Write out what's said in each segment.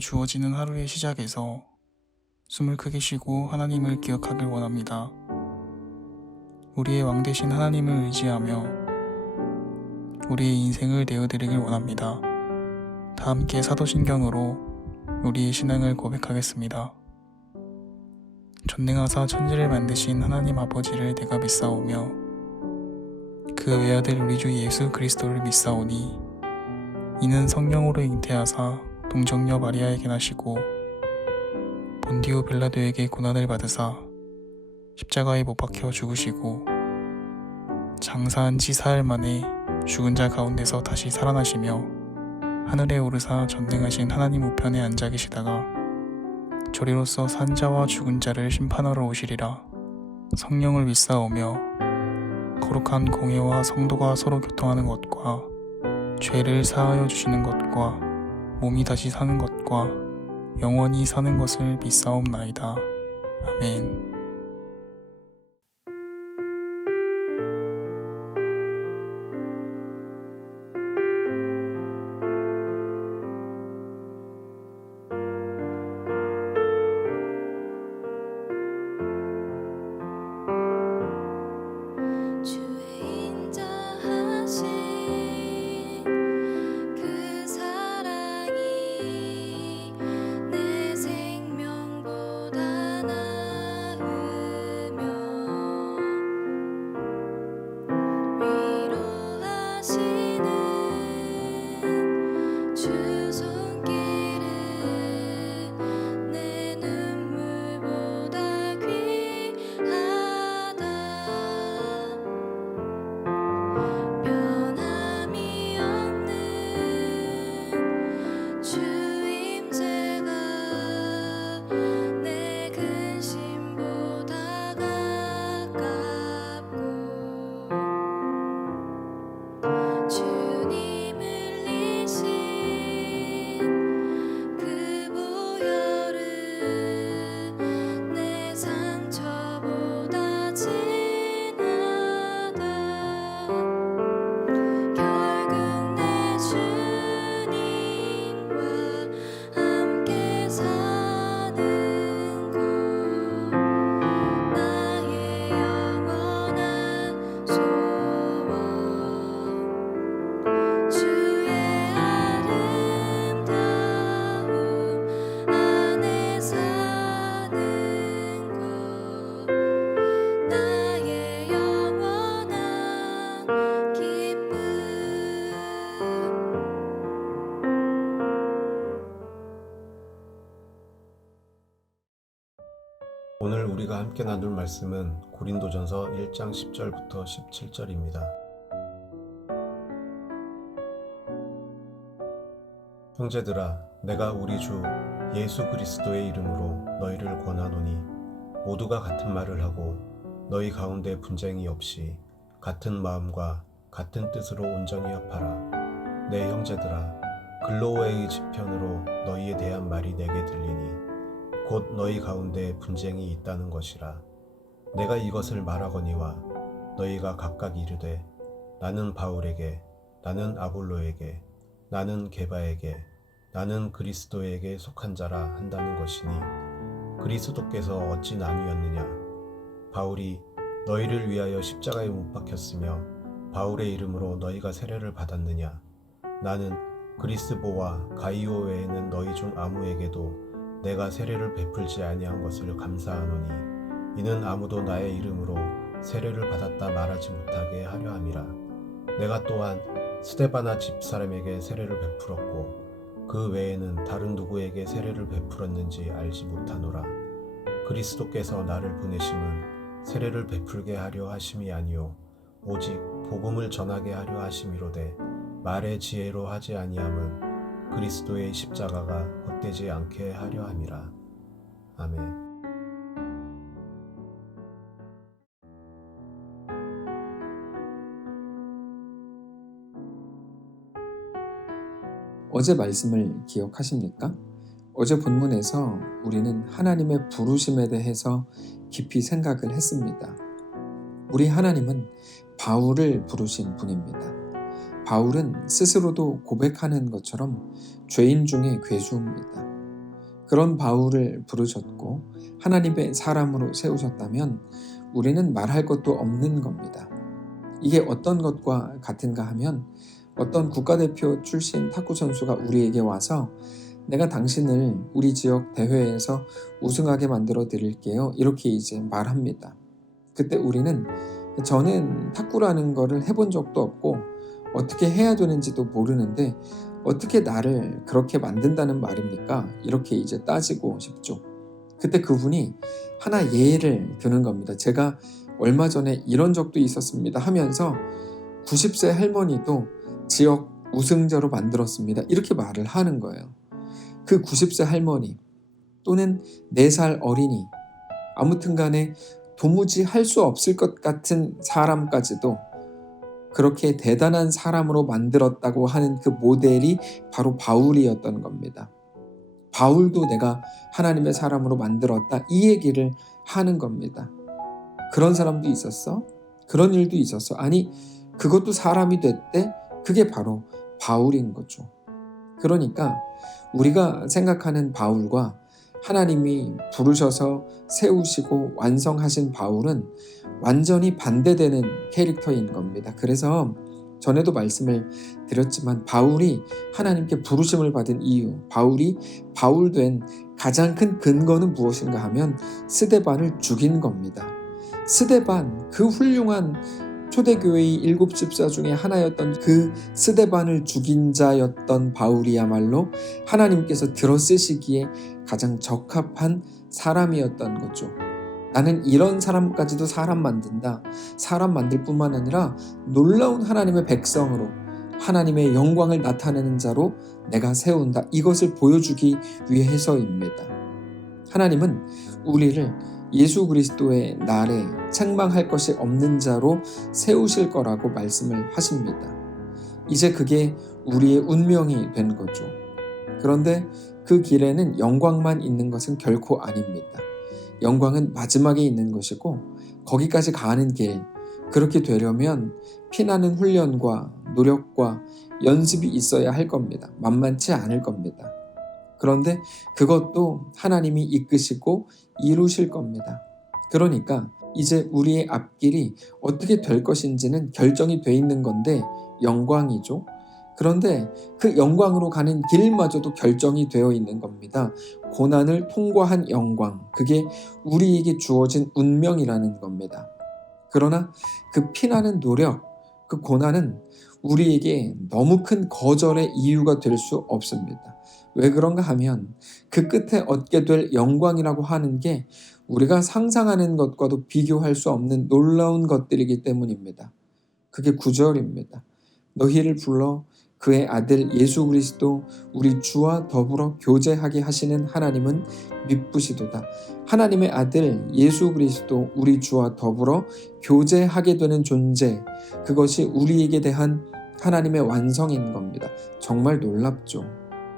주어지는 하루의 시작에서 숨을 크게 쉬고 하나님을 기억하길 원합니다. 우리의 왕 되신 하나님을 의지하며 우리의 인생을 내어드리길 원합니다. 다 함께 사도신경으로 우리의 신앙을 고백하겠습니다. 전능하사 천지를 만드신 하나님 아버지를 내가 믿사오며 그 외아들 우리 주 예수 그리스도를 믿사오니 이는 성령으로 잉태하사 동정녀 마리아에게 나시고 본디오 빌라도에게 고난을 받으사 십자가에 못 박혀 죽으시고 장사한 지 사흘 만에 죽은 자 가운데서 다시 살아나시며 하늘에 오르사 전능하신 하나님 우편에 앉아 계시다가 저리로서 산 자와 죽은 자를 심판하러 오시리라. 성령을 믿사오며 거룩한 공회와 성도가 서로 교통하는 것과 죄를 사하여 주시는 것과 몸이 다시 사는 것과 영원히 사는 것을 믿사옵나이다. 아멘. 오늘 우리가 함께 나눌 말씀은 고린도전서 1장 10절부터 17절입니다. 형제들아, 내가 우리 주 예수 그리스도의 이름으로 너희를 권하노니 모두가 같은 말을 하고 너희 가운데 분쟁이 없이 같은 마음과 같은 뜻으로 온전히 합하라. 내 형제들아, 글로웨의 지편으로 너희에 대한 말이 내게 들리니 곧 너희 가운데 분쟁이 있다는 것이라. 내가 이것을 말하거니와 너희가 각각 이르되 나는 바울에게, 나는 아볼로에게, 나는 게바에게, 나는 그리스도에게 속한 자라 한다는 것이니 그리스도께서 어찌 나뉘었느냐? 바울이 너희를 위하여 십자가에 못 박혔으며 바울의 이름으로 너희가 세례를 받았느냐? 나는 그리스보와 가이오 외에는 너희 중 아무에게도 내가 세례를 베풀지 아니한 것을 감사하노니 이는 아무도 나의 이름으로 세례를 받았다 말하지 못하게 하려 함이라. 내가 또한 스데바나 집사람에게 세례를 베풀었고 그 외에는 다른 누구에게 세례를 베풀었는지 알지 못하노라. 그리스도께서 나를 보내심은 세례를 베풀게 하려 하심이 아니요 오직 복음을 전하게 하려 하심이로되 말의 지혜로 하지 아니함은 그리스도의 십자가가 헛되지 않게 하려 함이라. 아멘. 어제 말씀을 기억하십니까? 어제 본문에서 우리는 하나님의 부르심에 대해서 깊이 생각을 했습니다. 우리 하나님은 바울을 부르신 분입니다. 바울은 스스로도 고백하는 것처럼 죄인 중에 괴수입니다. 그런 바울을 부르셨고 하나님의 사람으로 세우셨다면 우리는 말할 것도 없는 겁니다. 이게 어떤 것과 같은가 하면 어떤 국가대표 출신 탁구 선수가 우리에게 와서 내가 당신을 우리 지역 대회에서 우승하게 만들어 드릴게요. 이렇게 이제 말합니다. 그때 우리는 저는 탁구라는 거를 해본 적도 없고 어떻게 해야 되는지도 모르는데 어떻게 나를 그렇게 만든다는 말입니까? 이렇게 이제 따지고 싶죠. 그때 그분이 하나 예를 드는 겁니다. 제가 얼마 전에 이런 적도 있었습니다 하면서 90세 할머니도 지역 우승자로 만들었습니다. 이렇게 말을 하는 거예요. 그 90세 할머니 또는 4살 어린이 아무튼 간에 도무지 할 수 없을 것 같은 사람까지도 그렇게 대단한 사람으로 만들었다고 하는 그 모델이 바로 바울이었던 겁니다. 바울도 내가 하나님의 사람으로 만들었다 이 얘기를 하는 겁니다. 그런 사람도 있었어? 그런 일도 있었어? 아니 그것도 사람이 됐대? 그게 바로 바울인 거죠. 그러니까 우리가 생각하는 바울과 하나님이 부르셔서 세우시고 완성하신 바울은 완전히 반대되는 캐릭터인 겁니다. 그래서 전에도 말씀을 드렸지만 바울이 하나님께 부르심을 받은 이유, 바울이 바울된 가장 큰 근거는 무엇인가 하면 스데반을 죽인 겁니다. 스데반, 그 훌륭한 초대교회의 7 집사 중에 하나였던 그 스데반을 죽인 자였던 바울이야말로 하나님께서 들어쓰시기에 가장 적합한 사람이었던 거죠. 나는 이런 사람까지도 사람 만든다. 사람 만들 뿐만 아니라 놀라운 하나님의 백성으로 하나님의 영광을 나타내는 자로 내가 세운다. 이것을 보여주기 위해서입니다. 하나님은 우리를 예수 그리스도의 날에 책망할 것이 없는 자로 세우실 거라고 말씀을 하십니다. 이제 그게 우리의 운명이 된 거죠. 그런데 그 길에는 영광만 있는 것은 결코 아닙니다. 영광은 마지막에 있는 것이고 거기까지 가는 길, 그렇게 되려면 피나는 훈련과 노력과 연습이 있어야 할 겁니다. 만만치 않을 겁니다. 그런데 그것도 하나님이 이끄시고 이루실 겁니다. 그러니까 이제 우리의 앞길이 어떻게 될 것인지는 결정이 돼 있는 건데 영광이죠. 그런데 그 영광으로 가는 길마저도 결정이 되어 있는 겁니다. 고난을 통과한 영광, 그게 우리에게 주어진 운명이라는 겁니다. 그러나 그 피나는 노력, 그 고난은 우리에게 너무 큰 거절의 이유가 될 수 없습니다. 왜 그런가 하면 그 끝에 얻게 될 영광이라고 하는 게 우리가 상상하는 것과도 비교할 수 없는 놀라운 것들이기 때문입니다. 그게 9절입니다. 너희를 불러 그의 아들 예수 그리스도 우리 주와 더불어 교제하게 하시는 하나님은 미쁘시도다. 하나님의 아들 예수 그리스도 우리 주와 더불어 교제하게 되는 존재, 그것이 우리에게 대한 하나님의 완성인 겁니다. 정말 놀랍죠.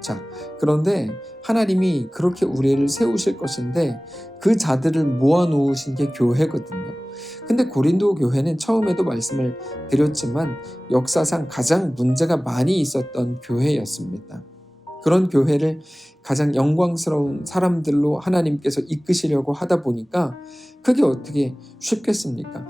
자, 그런데 하나님이 그렇게 우리를 세우실 것인데 그 자들을 모아놓으신 게 교회거든요. 근데 고린도 교회는 처음에도 말씀을 드렸지만 역사상 가장 문제가 많이 있었던 교회였습니다. 그런 교회를 가장 영광스러운 사람들로 하나님께서 이끄시려고 하다 보니까 그게 어떻게 쉽겠습니까?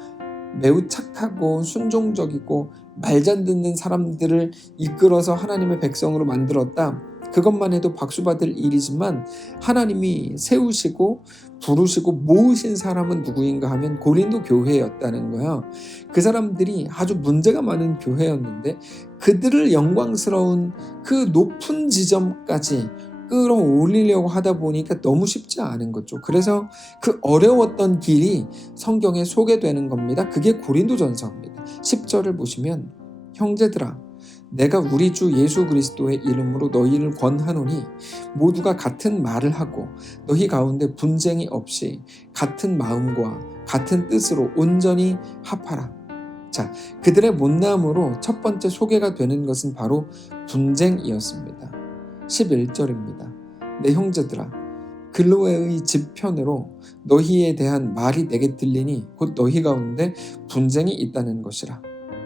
매우 착하고 순종적이고 말 잘 듣는 사람들을 이끌어서 하나님의 백성으로 만들었다. 그것만 해도 박수받을 일이지만 하나님이 세우시고 부르시고 모으신 사람은 누구인가 하면 고린도 교회였다는 거예요. 그 사람들이 아주 문제가 많은 교회였는데 그들을 영광스러운 그 높은 지점까지 끌어올리려고 하다 보니까 너무 쉽지 않은 거죠. 그래서 그 어려웠던 길이 성경에 소개되는 겁니다. 그게 고린도전서입니다. 10절을 보시면 형제들아 내가 우리 주 예수 그리스도의 이름으로 너희를 권하노니 모두가 같은 말을 하고 너희 가운데 분쟁이 없이 같은 마음과 같은 뜻으로 온전히 합하라. 자, 그들의 못남으로 첫 번째 소개가 되는 것은 바로 분쟁이었습니다. 11절입니다. 내 형제들아 글로에의 집편으로 너희에 대한 말이 내게 들리니 곧 너희 가운데 분쟁이 있다는 것이라.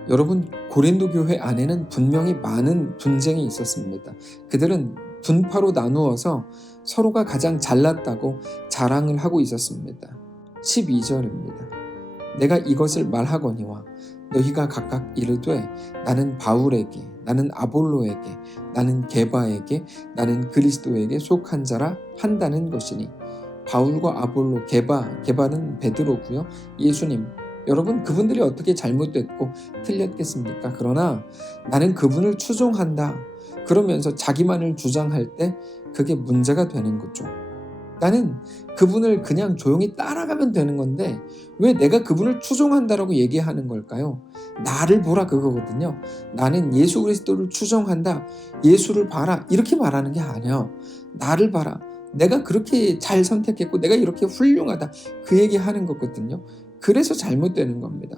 여러분, 고린도 교회 안에는 분명히 많은 분쟁이 있었습니다. 그들은 분파로 나누어서 서로가 가장 잘났다고 자랑을 하고 있었습니다. 12절입니다. 내가 이것을 말하거니와 너희가 각각 이르되 나는 바울에게, 나는 아볼로에게, 나는 게바에게, 나는 그리스도에게 속한 자라 한다는 것이니. 바울과 아볼로, 게바는 베드로고요. 예수님. 여러분, 그분들이 어떻게 잘못됐고 틀렸겠습니까? 그러나 나는 그분을 추종한다. 그러면서 자기만을 주장할 때 그게 문제가 되는 거죠. 나는 그분을 그냥 조용히 따라가면 되는 건데 왜 내가 그분을 추종한다라고 얘기하는 걸까요? 나를 보라 그거거든요. 나는 예수 그리스도를 추종한다. 예수를 봐라. 이렇게 말하는 게 아니에요. 나를 봐라. 내가 그렇게 잘 선택했고 내가 이렇게 훌륭하다. 그 얘기하는 거거든요. 그래서 잘못되는 겁니다.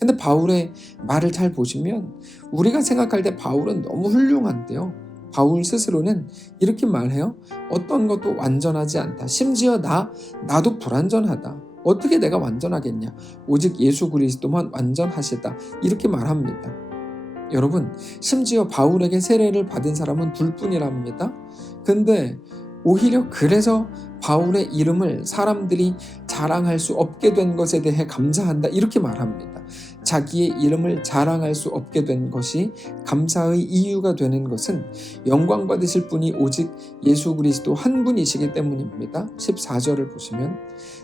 근데 바울의 말을 잘 보시면 우리가 생각할 때 바울은 너무 훌륭한데요. 바울 스스로는 이렇게 말해요. 어떤 것도 완전하지 않다. 심지어 나도 불완전하다. 어떻게 내가 완전하겠냐. 오직 예수 그리스도만 완전하시다. 이렇게 말합니다. 여러분, 심지어 바울에게 세례를 받은 사람은 둘뿐이랍니다. 근데 오히려 그래서 바울의 이름을 사람들이 자랑할 수 없게 된 것에 대해 감사한다. 이렇게 말합니다. 자기의 이름을 자랑할 수 없게 된 것이 감사의 이유가 되는 것은 영광 받으실 분이 오직 예수 그리스도 한 분이시기 때문입니다. 14절을 보시면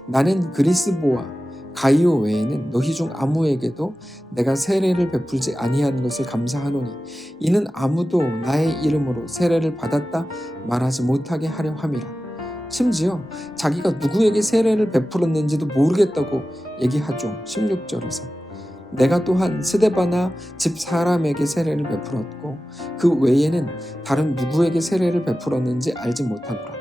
나는 그리스보와 가이오 외에는 너희 중 아무에게도 내가 세례를 베풀지 아니한 것을 감사하노니 이는 아무도 나의 이름으로 세례를 받았다 말하지 못하게 하려 함이라. 심지어 자기가 누구에게 세례를 베풀었는지도 모르겠다고 얘기하죠. 16절에서 내가 또한 스데바나 집 사람에게 세례를 베풀었고 그 외에는 다른 누구에게 세례를 베풀었는지 알지 못하노라.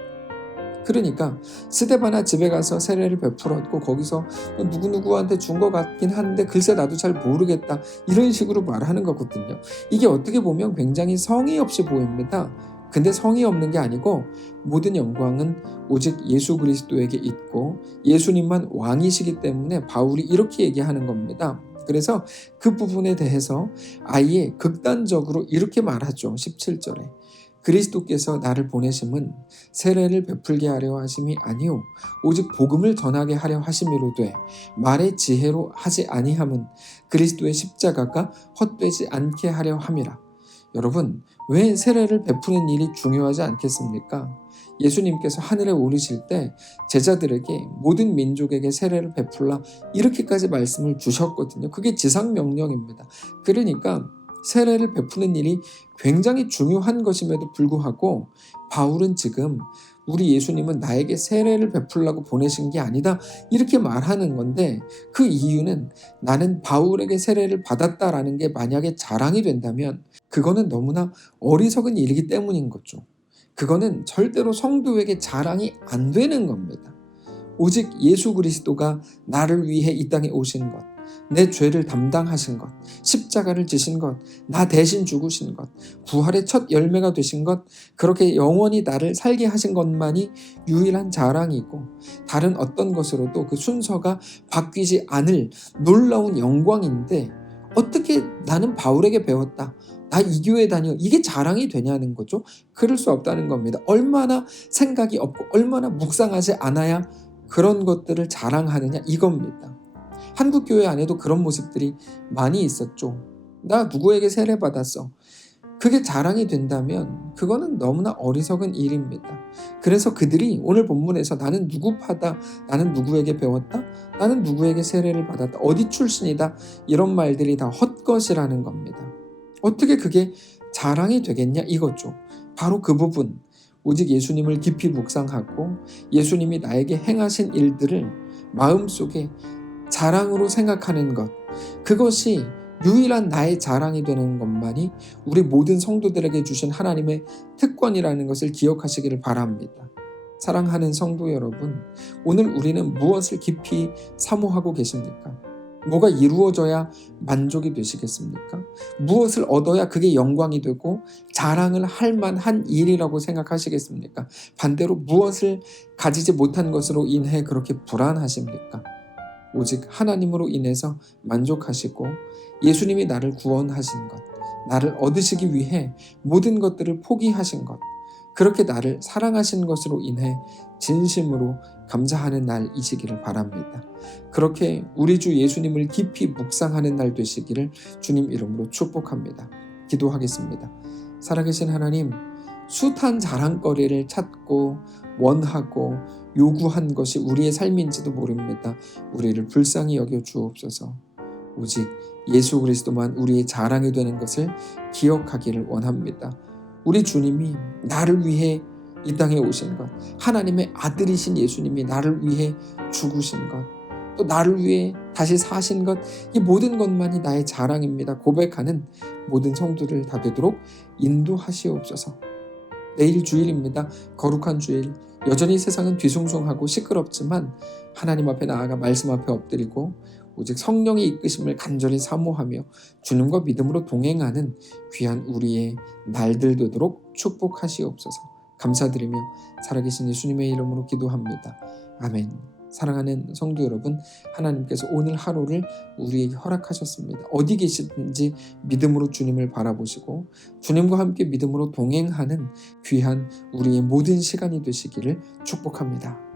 그러니까 스데바나 집에 가서 세례를 베풀었고 거기서 누구누구한테 준 것 같긴 한데 글쎄 나도 잘 모르겠다 이런 식으로 말하는 거거든요. 이게 어떻게 보면 굉장히 성의 없이 보입니다. 근데 성의 없는 게 아니고 모든 영광은 오직 예수 그리스도에게 있고 예수님만 왕이시기 때문에 바울이 이렇게 얘기하는 겁니다. 그래서 그 부분에 대해서 아예 극단적으로 이렇게 말하죠. 17절에 그리스도께서 나를 보내심은 세례를 베풀게 하려 하심이 아니요 오직 복음을 전하게 하려 하심이로되 말의 지혜로 하지 아니함은 그리스도의 십자가가 헛되지 않게 하려 함이라. 여러분, 왜 세례를 베푸는 일이 중요하지 않겠습니까? 예수님께서 하늘에 오르실 때 제자들에게 모든 민족에게 세례를 베풀라 이렇게까지 말씀을 주셨거든요. 그게 지상명령입니다. 그러니까 세례를 베푸는 일이 굉장히 중요한 것임에도 불구하고 바울은 지금 우리 예수님은 나에게 세례를 베풀라고 보내신 게 아니다 이렇게 말하는 건데 그 이유는 나는 바울에게 세례를 받았다라는 게 만약에 자랑이 된다면 그거는 너무나 어리석은 일이기 때문인 거죠. 그거는 절대로 성도에게 자랑이 안 되는 겁니다. 오직 예수 그리스도가 나를 위해 이 땅에 오신 것, 내 죄를 담당하신 것, 십자가를 지신 것, 나 대신 죽으신 것, 부활의 첫 열매가 되신 것, 그렇게 영원히 나를 살게 하신 것만이 유일한 자랑이고 다른 어떤 것으로도 그 순서가 바뀌지 않을 놀라운 영광인데 어떻게 나는 바울에게 배웠다. 나 이 교회 다녀. 이게 자랑이 되냐는 거죠. 그럴 수 없다는 겁니다. 얼마나 생각이 없고 얼마나 묵상하지 않아야 그런 것들을 자랑하느냐 이겁니다. 한국 교회 안에도 그런 모습들이 많이 있었죠. 나 누구에게 세례 받았어. 그게 자랑이 된다면 그거는 너무나 어리석은 일입니다. 그래서 그들이 오늘 본문에서 나는 누구 파다, 나는 누구에게 배웠다, 나는 누구에게 세례를 받았다, 어디 출신이다 이런 말들이 다 헛것이라는 겁니다. 어떻게 그게 자랑이 되겠냐 이거죠. 바로 그 부분, 오직 예수님을 깊이 묵상하고 예수님이 나에게 행하신 일들을 마음속에 자랑으로 생각하는 것, 그것이 유일한 나의 자랑이 되는 것만이 우리 모든 성도들에게 주신 하나님의 특권이라는 것을 기억하시기를 바랍니다. 사랑하는 성도 여러분, 오늘 우리는 무엇을 깊이 사모하고 계십니까? 뭐가 이루어져야 만족이 되시겠습니까? 무엇을 얻어야 그게 영광이 되고 자랑을 할 만한 일이라고 생각하시겠습니까? 반대로 무엇을 가지지 못한 것으로 인해 그렇게 불안하십니까? 오직 하나님으로 인해서 만족하시고 예수님이 나를 구원하신 것, 나를 얻으시기 위해 모든 것들을 포기하신 것, 그렇게 나를 사랑하신 것으로 인해 진심으로 감사하는 날이시기를 바랍니다. 그렇게 우리 주 예수님을 깊이 묵상하는 날 되시기를 주님 이름으로 축복합니다. 기도하겠습니다. 살아계신 하나님, 숱한 자랑거리를 찾고 원하고 요구한 것이 우리의 삶인지도 모릅니다. 우리를 불쌍히 여겨 주옵소서. 오직 예수 그리스도만 우리의 자랑이 되는 것을 기억하기를 원합니다. 우리 주님이 나를 위해 이 땅에 오신 것, 하나님의 아들이신 예수님이 나를 위해 죽으신 것, 또 나를 위해 다시 사신 것, 이 모든 것만이 나의 자랑입니다. 고백하는 모든 성도들 다 되도록 인도하시옵소서. 내일 주일입니다. 거룩한 주일. 여전히 세상은 뒤숭숭하고 시끄럽지만 하나님 앞에 나아가 말씀 앞에 엎드리고 오직 성령의 이끄심을 간절히 사모하며 주님과 믿음으로 동행하는 귀한 우리의 날들 되도록 축복하시옵소서. 감사드리며 살아계신 예수님의 이름으로 기도합니다. 아멘. 사랑하는 성도 여러분, 하나님께서 오늘 하루를 우리에게 허락하셨습니다. 어디 계시든지 믿음으로 주님을 바라보시고 주님과 함께 믿음으로 동행하는 귀한 우리의 모든 시간이 되시기를 축복합니다.